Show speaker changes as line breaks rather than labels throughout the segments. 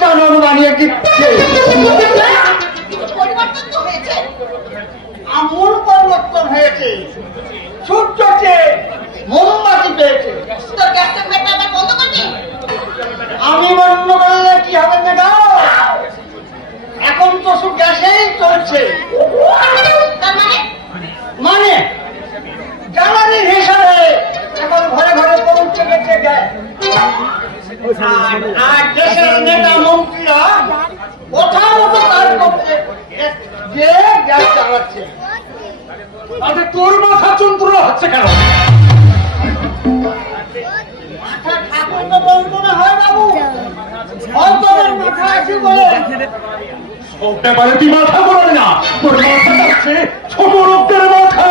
পঞ্চানন বানিয়ে
তো হয়েছে
আমূল পরিবর্তন হয়েছে। সূর্যকে মোমবাতি পেয়েছে। আমি বন্ধ করলে কি হবে ম্যাডাম এখন তো শুধু গ্যাসেই চলছে।
মানে
মানে জ্বালানির হিসাবে এখন ঘরে ঘরে পৌঁছে গেছে গ্যাস। আর- আর দেশের নেতা মন্ত্রীরা কথা মতো কাজ করছে যে গ্যাস চালাচ্ছে
আচ্ছা তোর মাথা যন্ত্রণা হচ্ছে কেন?
মাথা হয় বাবু? আছে বলে।
সব ব্যাপারে তুই মাথা বলবি না। তোর মাথা যাচ্ছে ছোট লোকদের মাথা।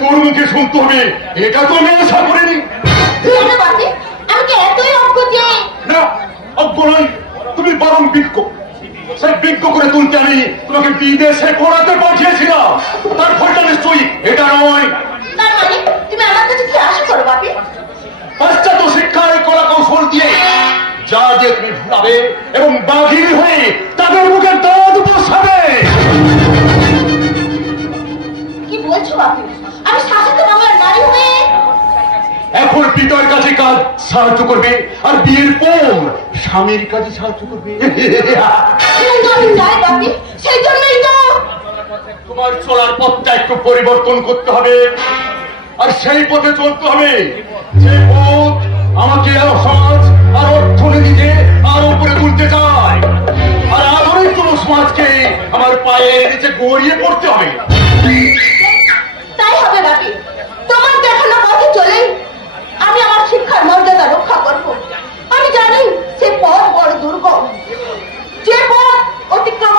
তোর
মুখে শুনতে হবে। এটা তো আমি আশা করিনি। না অজ্ঞ নয় তুমি বরং বিজ্ঞ। সেই বিজ্ঞ করে তুলতে আমি তোমাকে বিদেশে পড়াতে পাঠিয়েছিলাম। তার ফলটা নিশ্চয়ই এটা নয়।
মানে
পাশ্চাত্য শিক্ষায় কলা কৌশল দিয়ে যা যে তুমি ভুলাবে এবং বাঘির হয়ে তাদের মুখে দাঁত বসাবে।
কি বলছো বাপি আমি শাসিত বাংলার নারী হয়ে
এখন পিতার কাছে কাজ সাহায্য করবে, আর বিয়ের পর স্বামীর কাছে সাহায্য করবে। তোমার চলার পথটা একটু পরিবর্তন করতে হবে, আর সেই পথে চলতে হবে যে পথ আমাকে আর সমাজ আর অর্থনীতিতে আর উপরে তুলতে চায়। আর আধুনিক কোন সমাজকে আমার পায়ের নিচে গড়িয়ে পড়তে হবে।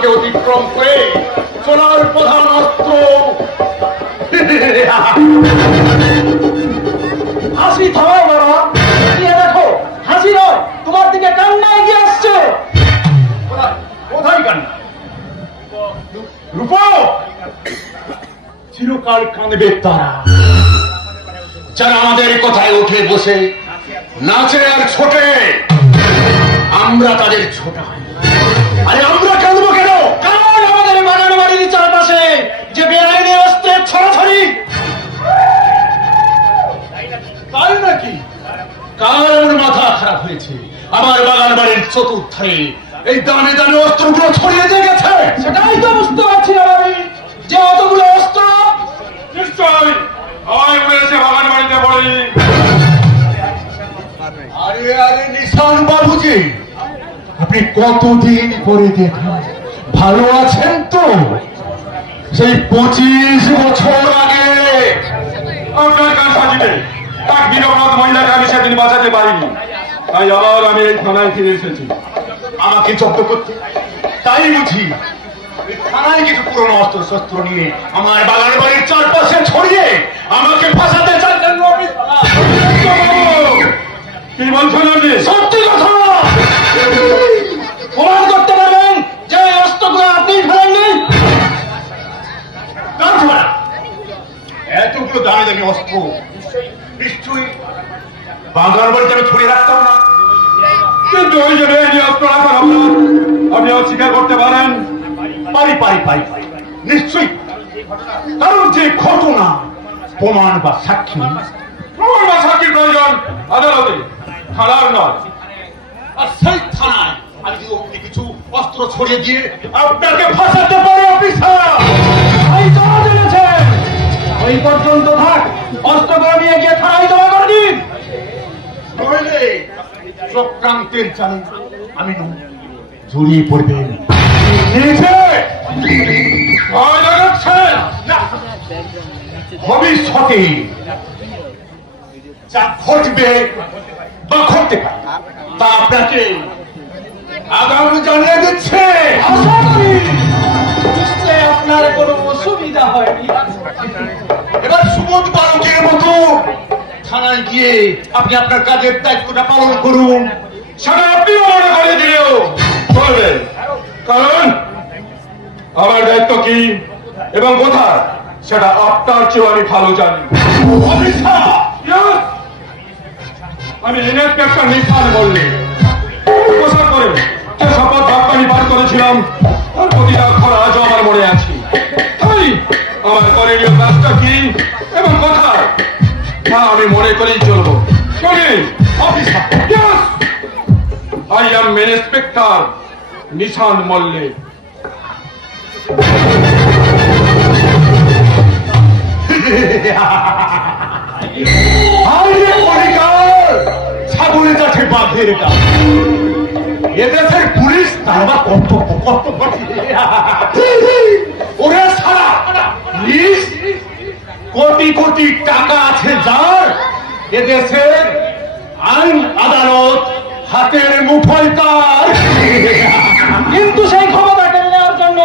বাধা অতিক্রম করে চলার প্রধান
হাসি থামাও বাবা। দেখো, হাসি নয়, তোমার দিকে কান্না এগিয়ে আসছে।
কোথায় কান্না? রূপ! চিরকাল কাঁদবে তারা। যারা আমাদের কথায় উঠে বসে নাচে আর ছোটে, আমরা তাদের ছড়িয়ে দিয়ে গেছে।
সেটাই তো বুঝতে পারছি না আমি যে অতগুলো অস্ত্র।
নিশ্চয় হয় উড়েছে বাগান বাড়িতে পড়েনি
আরে আরে নিশান বাবুজি আপনি কতদিন পরে দেখা ভালো আছেন তো? সেই পঁচিশ বছর আগে।
আপনার সাজিবে। এক বিনগ্রত মহিলাকে আমি সেদিন বাঁচাতে পারিনি। তাই আবার আমি এই থানায় ফিরে এসেছি।
আমাকে জব্দ করতে তাই বুঝি। থানায় কিছু পুরনো অস্ত্র শস্ত্র নিয়ে আমার বাগান বাড়ির চারপাশে ছড়িয়ে আমাকে ফাঁসাতে চাইছেন
কি বলছেন আপনি?
সত্যি কথা!
প্রমাণ করতে পারবেন যে অস্ত্রগুলো আপনি ফেলেননি।
এতগুলো দামি দামি অস্ত্র। নিশ্চয়ই বাগান বাড়িতে আমি ছড়িয়ে রাখতাম না।
কিন্তু ওই যে বেআইনি অস্ত্র রাখার অপরাধ, আপনি অস্বীকার করতে পারেন?
পারি পারি পারি। নিশ্চয়ই। কারণ যে ঘটনা, প্রমাণ বা সাক্ষী,
প্রমাণ বা সাক্ষীর প্রয়োজন আদালতে, থানার নয়।
আর সেই থানায় আমি যদি কিছু অস্ত্র ছড়িয়ে দিয়ে আপনাকে ফাঁসাতে পারি, অফিসার!
এই জমা দিয়েছেন ওই পর্যন্ত থাক অস্ত্রগুলো নিয়ে গিয়ে থানায় জমা করে দিন।
নইলে চক্রান্তের জালে আমি জড়িয়ে পড়বেন না, ভবিষ্যতে যা ঘটবে বা ঘটতে পারে তা আপনাকে আগামী জানিয়ে দিচ্ছে।
আপনার কোনো অসুবিধা হয়নি।
এবার সুবোধ থানায় গিয়ে আপনি আপনার কাজের দায়িত্বটা পালন করুন।
সেটা আপনি মনে করে দিলেও চলবেন কারণ আমার দায়িত্ব কি এবং কোথায়? সেটা আপনার চেয়েও আমি ভালো জানি! আমি ইন্সপেক্টর নিশান বললি করে। যে করেছিলাম, তার প্রতিটা অক্ষর আজও আমার মনে আছে। আমার করণীয় কাজটা কি এবং কোথায়? তা আমি মনে করেই চলবো। I am inspector Nishan Mallik.
এদেশের পুলিশ তার কর্তব্য কর্তব্য ওরে সারা পুলিশ কোটি কোটি টাকা আছে যার। এদেশের আইন আদালত হাতের মুঠোয় তার।
কিন্তু সেই ক্ষমতা কেড়ে নেওয়ার জন্য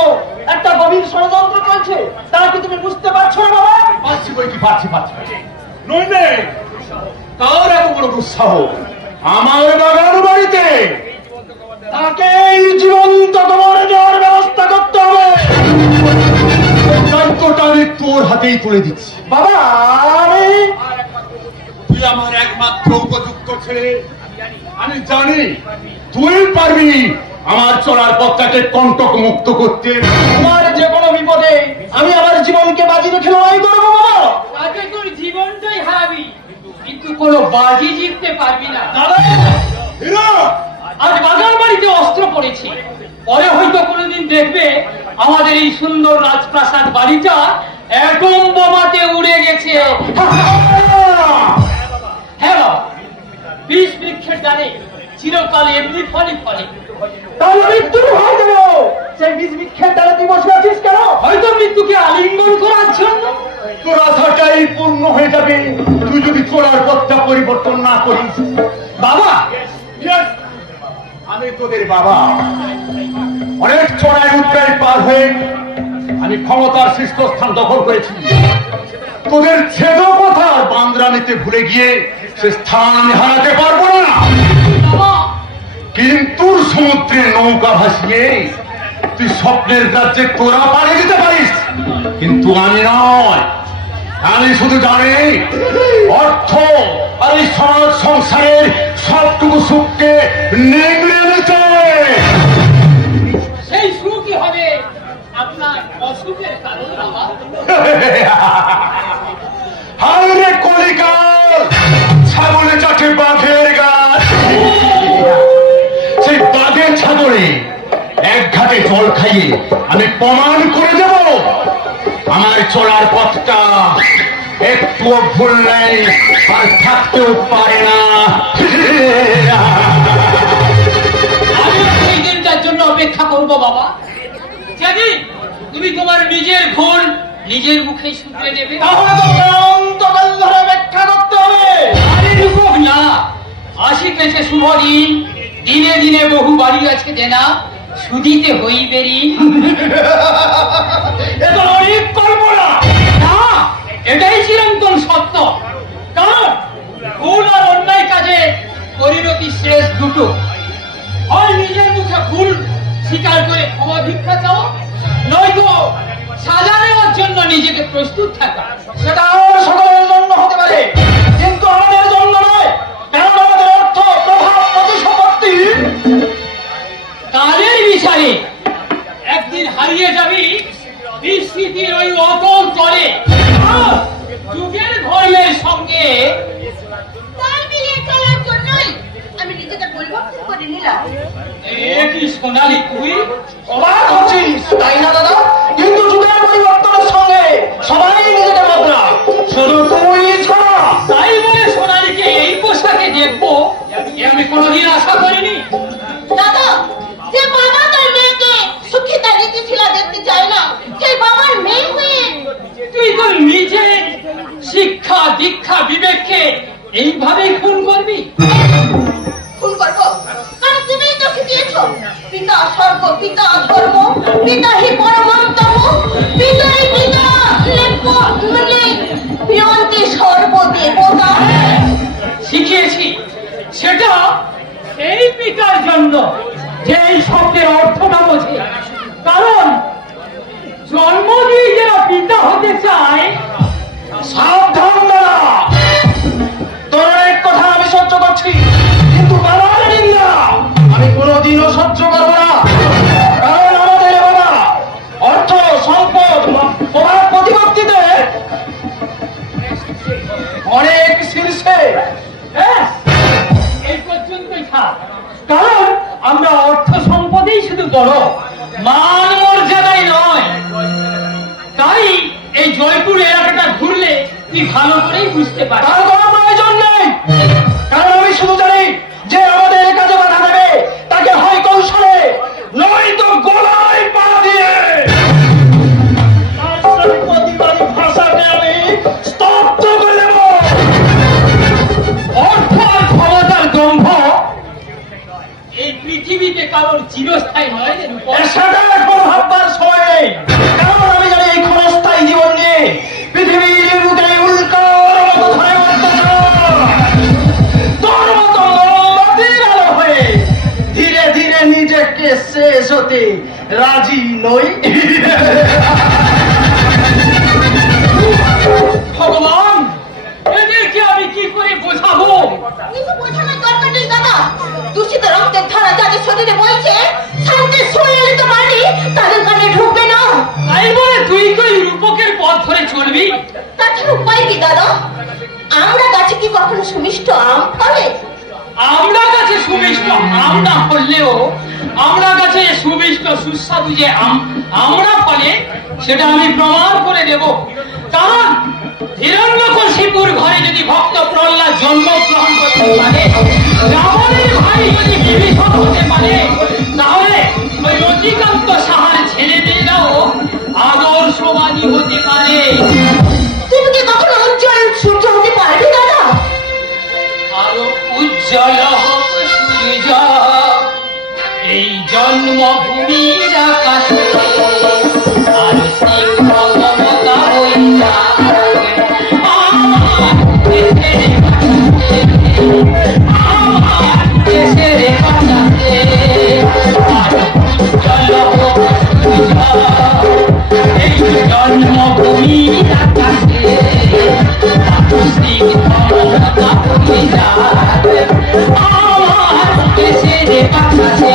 একটা গভীর ষড়যন্ত্র চলছে। তা কি তুমি বুঝতে পারছ না বাবা?
পাচ্ছি বই কি পাচ্ছি পাচ্ছি নইলে তার এত বড় দুঃসাহ। আমার বাগান বাড়িতে
তাকে এই জীবন্ত দেওয়ার ব্যবস্থা করতে হবে।
দায়িত্বটা আমি তোর হাতেই তুলে দিচ্ছি।
বাবা আমি
তুই আমার একমাত্র উপযুক্ত ছেলে। আমি জানি তুই পারবি আমার চলার পথটাকে কণ্টক মুক্ত করতে।
তোমার যে কোনো বিপদে আমি আমার জীবনকে বাজি রেখে লড়াই করব। বাবা
তোর জীবনটাই হারাবি কিন্তু কোনো বাজি জিততে পারবি না। আজ বাজার বাড়িতে অস্ত্র পড়েছি। পরে হয়তো কোনোদিন দেখবে আমাদের এই সুন্দর রাজপ্রাসাদ বাড়িটা অ্যাটম বোমাতে উড়ে গেছে। হ্যাঁ বাবা। বিষ বৃক্ষের ডালে চিরকাল এমনি ফলে ফলে।
তাহলে মৃত্যুর ভয় দেব সেই বীজ বিক্ষের দ্বারা তুই বসে আছিস কেন?
হয়তো মৃত্যুকে আলিঙ্গন করার জন্য।
তোর আশাটাই পূর্ণ হয়ে যাবে। তুই যদি চলার পথটা পরিবর্তন না করিস।
বাবা!
আমি তোদের বাবা। অনেক চড়াই উত্তরায় পার হয়ে আমি ক্ষমতার শীর্ষস্থান দখল করেছি। তোদের ছেদ কথা বান্দ্রানিতে ভুলে গিয়ে সে স্থান আমি হারাতে পারব না। কিন্তু সমুদ্রে নৌকা ভাসিয়ে তুই স্বপ্নের রাজ্যে তোরা পাড়ি দিতে পারিস। কিন্তু আমি নয়। আমি শুধু জানি অর্থ আর এই সমাজ সংসারের সবটুকু সুখকে নিংড়ে নিতে।
সেই সুখই হবে? আপনার অসুখের কারণ বাবা
কলিকাল, ছাগলে চাটে বাঘের গাছ। সেই বাঘের ছাগলে এক ঘাটে জল খাইয়ে আমি প্রমাণ করে দেব আমার চলার পথটা। একটুও ভুল নেই, আর থাকতেও পারে না।
করব বাবা? যেদিন তুমি তোমার নিজের ভুল নিজের মুখে শুনতে নেবে
তাহলে তো অন্তকাল ধরে ব্যাখ্যা করতে হবে।
আরে রূপক না আসিতেছে শুভ দিন দিনে দিনে বহু বাড়ি আছে দেনা সুদিতে হইবেরি
এ তো অনেক কল্পনা।
না এটাই চিরন্তন সত্য। কারণ ভুল আর অন্যায় কাজে পরিণতি শেষ দুটো। হয় নিজের মুখে ভুল স্বীকার করে ক্ষমা ভিক্ষা চাও? নয়তো সাজা নেওয়ার জন্য নিজেকে প্রস্তুত থাকা।
সেটা সকলের জন্য হতে পারে, কিন্তু আমাদের জন্য নয়। কারণ আমাদের অর্থ, প্রভাব, প্রতিসম্পত্তি
কালের বিচারে একদিন হারিয়ে যাবি বিস্মৃতির ওই তলে আর যুগের ধর্মের সঙ্গে
তাল মিলিয়ে চলার জন্যই আমি নিজেকে পরিবর্তন করে নিলাম।
এ কি সোনালী তুই
অবাক হচ্ছিস তাই না দাদা
Pita পৃথিবীতে কারোর চিরস্থায়ী নয়
ভাববার সময়। কারণ আমি জানি এই ক্ষণস্থায়ী জীবন নিয়ে পৃথিবীর বুকে উল্কার ধীরে ধীরে নিজেকে শেষ হতে রাজি নই।
রক্তের ধারা যাদের শরীরে বইছে বাণী তাদের কানে ঢুকবে না।
তাই বলে তুই রূপকের পথ ধরে চলবি।
তাছাড়া উপায় কি দাদা? আমরা গাছে কি কখনো সুমিষ্ট আম ফলে?
আমরা কাছে সুমিষ্ট আম না করলেও আমরা কাছে সুমিষ্ট সুস্বাদু যে আম আমরা ফলে সেটা আমি প্রমাণ করে দেব। কারণ হিরণ্যকশিপুর ঘরে যদি ভক্ত প্রহ্লাদ জন্মগ্রহণ করতে পারে ভাই যদি বিভীষণ হতে পারে তাহলে ওই রতিকান্ত সাহার ছেলে মেয়েরাও আদর্শবাদী হতে পারে।
তুমি কি কখনো উজ্জ্বল সূর্য হতে পারবে দাদা?
আরও উজ্জ্বল হোক সূর্য এই জন্মভূমির আকাশে। জন্মভূমির আকাশে মানসিক আমার দেশের বাতাসে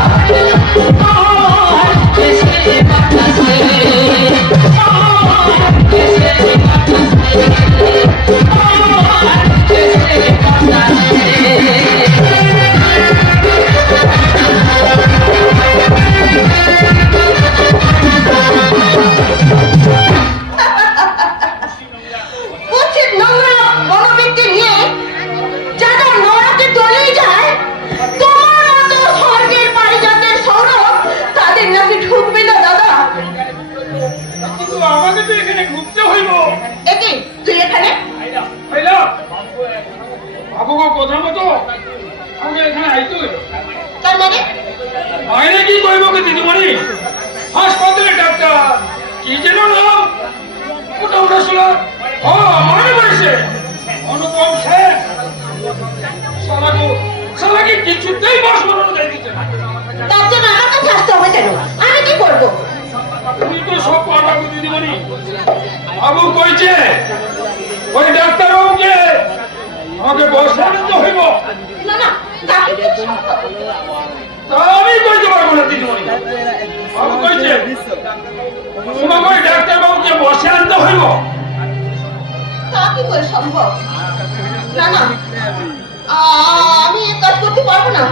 আমাকে তো এখানে ঘুরতে হইব।
একে তুই এখানে?
হইল? বাবু গো কথা মতো আমাকে এখানে আইতো
তার মানে?
বাইরে কি কইব কি দিদিমণি? হাসপাতালে ডাক্তার কি যেন নাম? ওটা ওটা শুনো ও মনে পড়েছে অনুপম শেখ সালাগো সালাকে কিছুতেই বাস বানানো যায় দিচ্ছে না।
তার জন্য আমার কাছে আসতে হবে কেন?
তো সব দিদিমণি বাবু কইছে ওই ডাক্তার বাবুকে আমাকে বস বানাতে হইব। আমি কইতে পারব না দিদিমণি বাবু কইছে তোমাকে ওই ডাক্তার বাবুকে বসে আনতে হইব।
তা কি করে সম্ভব? না না আমি কাজ করতে পারব না।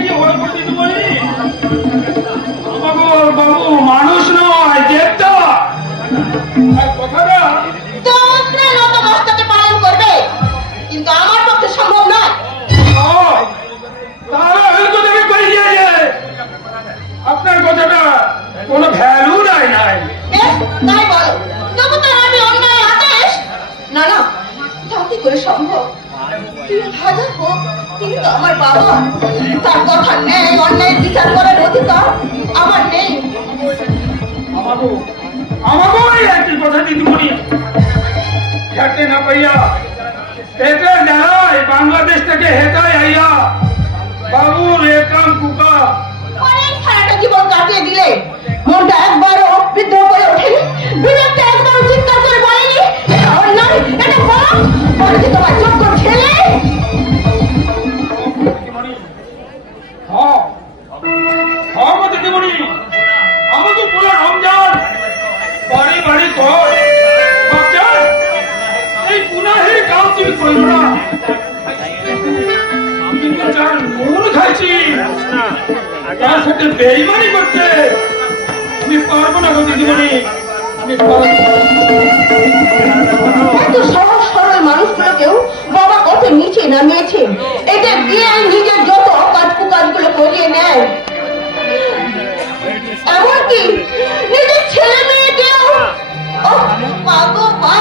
কি হইব দিদিমণি বাবু মানুষ নয় দেবতা কথাটা
তোমরা নত পালন করবে কিন্তু আমার পক্ষে সম্ভব নয়।
তাহলে হয়তো দেখে কই দিয়ে আপনার কথাটা কোনো ভ্যালু নাই নাই।
তাই বলো। তবু তো আমি অন্যায় আদেশ। না না তা কি করে সম্ভব? হাজার হোক তো আমার বাবা। তার কথা নেই অন্যায় বিচার করার অধিকার আমার নেই।
আমাকেও কথা দিদিমণি না পাইয়া বাংলাদেশ থেকে হেতায় আইয়া বাবুর একাম কুকা।
অনেক
সাথে বেইমানি করতে আমি পারব না গো দিদিমণি আমি
বাবা এদের দিয়ে নিজের যত কাজ কুকাজগুলো করিয়ে নেয় এমনকি নিজের ছেলে মেয়েকেও ও মা গো মা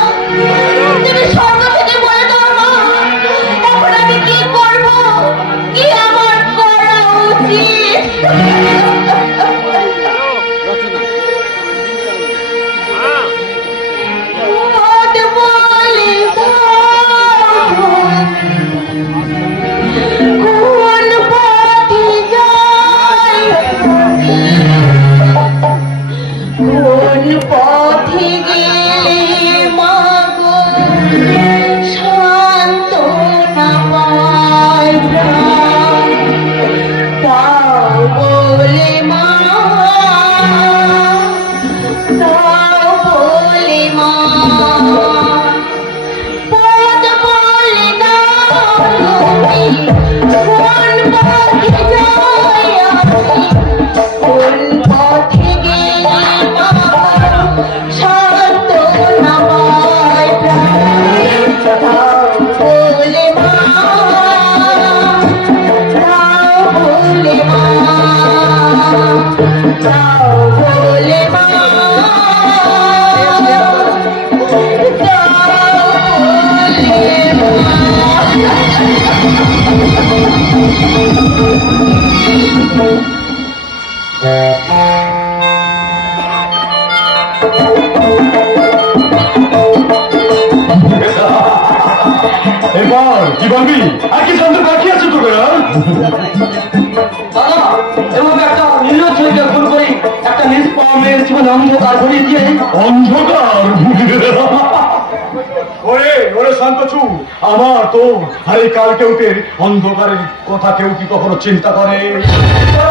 আমার
তো আরে কাল কেউটের অন্ধকারের কথা কেউ কি কখনো চিন্তা করে?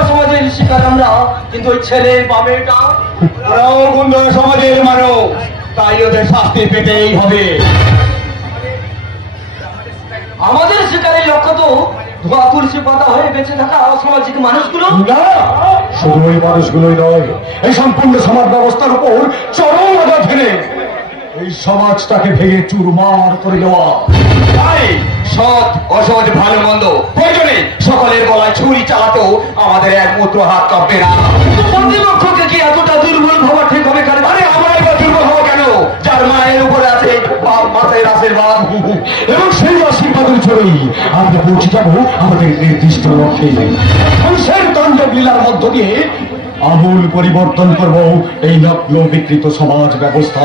সমাজের শিকার আমরা কিন্তু ওই ছেলে বা মেয়েটা?
ওরাও সমাজের মানব তাই ওদের শাস্তি পেতেই হবে।
আমাদের শিকারের লক্ষ্য তো ধোয়া তুলসী পাতা হয়ে বেঁচে থাকা অসামাজিক মানুষগুলো।
না শুধু ওই মানুষগুলোই নয় এই সম্পূর্ণ সমাজ ব্যবস্থার উপর চরম আঘাত এই সমাজটাকে ভেঙে চুরমার করে দেওয়া।
তাই সৎ অসৎ ভালো মন্দ প্রয়োজনে সকলের গলায় ছুরি চালাতেও আমাদের একমাত্র হাত কাঁপবে না।
প্রতিপক্ষকে কি এতটা দুর্বল ভাবা ঠিক হবে কারণ?
আরে আমরা এবার দুর্বল হব কেন? যার মায়ের উপরে আছে বাপ মাসের আশীর্বাদ
এবং সেই আশীর্বাদের আমরা পৌঁছে যাব আমাদের নির্দিষ্ট লক্ষ্যে। ধ্বংসের তাণ্ডব লীলার মধ্য দিয়ে আমূল পরিবর্তন করব এই নগ্ন বিকৃত সমাজ ব্যবস্থা।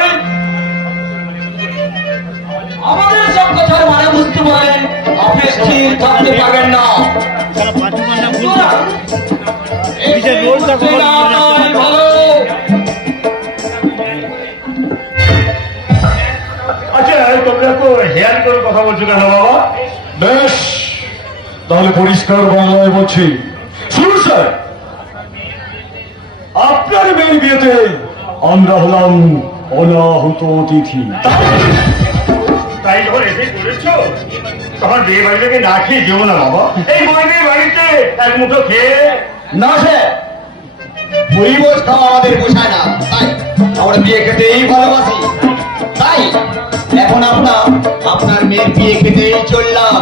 আপনি স্থির থাকতে পারবেন না সুতরাং, এই সেনাই ভালো
আচ্ছা তোমরা তো হেয়ার করে কথা বলছো কেন বাবা?
বেশ তাহলে পরিষ্কার বাংলায় বলছি। শুনুন স্যার আপনার মেয়ের বিয়েতে আমরা হলাম অনাহুত অতিথি।
তাই যখন এসে করেছ তখন বিয়ে বাড়ি থেকে না খেয়ে যেও না, বাবা। এই বইনের বাড়িতে এক মুঠো খেয়ে
না। সে পরিবেশ খাওয়া আমাদের পোষায় না। তাই আমরা বিয়ে খেতেই ভালোবাসি। তাই এখন আপনার আপনার মেয়ের বিয়ে খেতেই চললাম।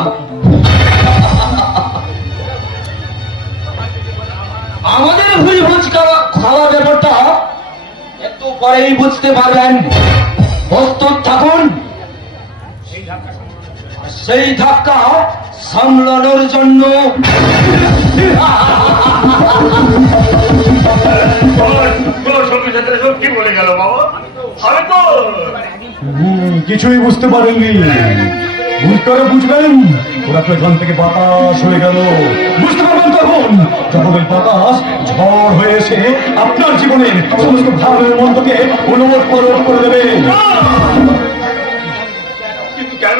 আমাদের ভুল ভুজ খাওয়া খাওয়া ব্যাপারটা একটু পরেই বুঝতে পারবেন। প্রস্তুত থাকুন। সেই ধাক্কা সামলানোর জন্য।
কিছুই বুঝতে পারেননি। ভুল করে বুঝবেন ওরা তো এখান থেকে বাতাস হয়ে গেল। বুঝতে পারবেন তখন যখন ওই বাতাস ঝড় হয়ে এসে আপনার জীবনের সমস্ত ভালো মন্দকে অনুমোদ করে দেবে।
কিন্তু কেন?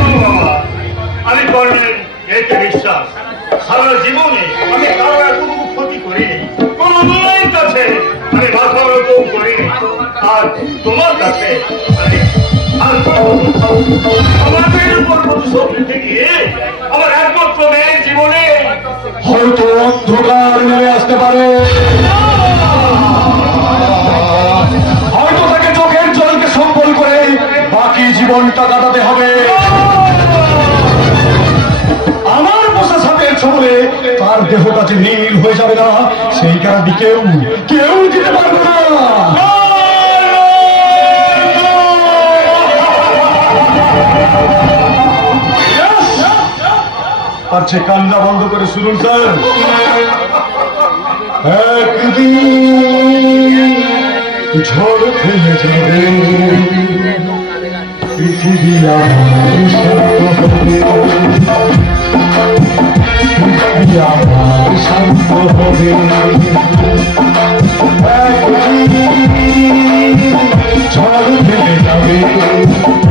আর
তোমার কাছে আমার
হয়তো অন্ধকার নেমে আসতে পারে। হয়তো তাকে চোখের জলকে সম্বল করে বাকি জীবন ঘণ্টা কাটাতে হবে। আমার তার দেহটা যে নীল হয়ে যাবে না সেই কারণে কেউ কেউ দিতে পারবে না। পারছে কান্না বন্ধ করে শুনুন স্যার। একদিন ঝড় ফেলে যাবে। পৃথিবী ঝড় ফেলে যাবে।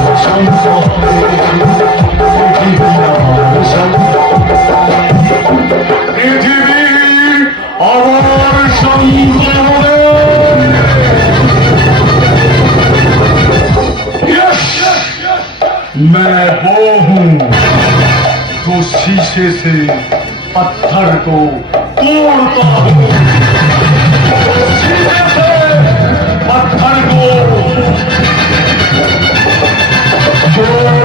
मैं हूँ तो शीशे से पत्थर को तोड़ता हूँ জোর